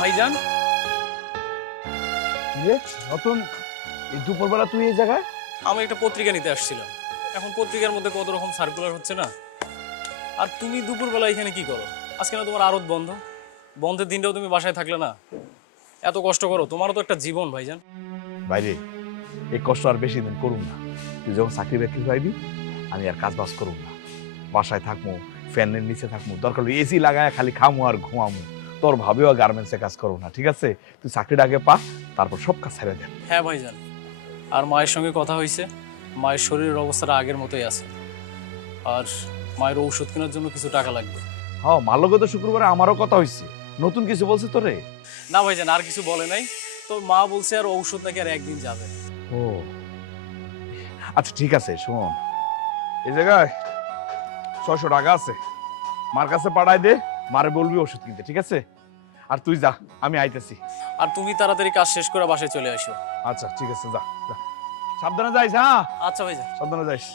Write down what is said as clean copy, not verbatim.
ভাইজান, নতুন এই দুপুরবেলা তুই এই জায়গায়? আমি একটা পত্রিকা নিতে আসছিলাম। এখন পত্রিকার মধ্যে কত রকম সার্কুলার হচ্ছে না। আর তুমি দুপুরবেলা এখানে কি করো? আজকে না তোমার আড়ত বন্ধ, বন্ধের দিনটাও তুমি বাসায় থাকলে না। এত কষ্ট করো, তোমারও তো একটা জীবন ভাইজান। বাইরে এই কষ্ট আর বেশি দিন করুন না। তুই যখন চাকরি বাকরি পাইবি আমি আর কাজ বাজ করুন না, বাসায় থাকবো, ফ্যানের নিচে থাকবো, দরকার হলে এসি লাগায় খালি খামু আর ঘুমামু। তোর ভাবেও গার্মেন্টসে কাজ করবো না, ঠিক আছে? তুই চাকরিটা আগে পা, তারপর সব কাজ ছেড়ে দেন। হ্যাঁ ভাইজান, আর মায়ের সঙ্গে কথা হয়েছে, মায়ের শরীরের অবস্থাটা আগের মতোই আছে। আর মায়ের ঔষধ কেনার জন্য কিছু টাকা লাগবে। হ্যাঁ, মালগত শুক্রবারে আমারও কথা হয়েছে। নতুন কিছু বলছে তোরে? না ভাইজান, আর কিছু বলে নাই। তো মা বলছে আর ঔষধ নাকি আর একদিন যাবে। ও আচ্ছা, ঠিক আছে। শোন, এই জায়গায় 600 টাকা আছে, মার কাছে পাঠাই দে, মারে বলবি ওষুধ কিনতে, ঠিক আছে? আর তুই যা, আমি আইতেছি। আর তুমি তাড়াতাড়ি কাজ শেষ করে বাসায় চলে আসো। আচ্ছা ঠিক আছে, যা যা, সাবধানে যাইস। হ্যাঁ, আচ্ছা ভাইজান। সাবধানে যাইস।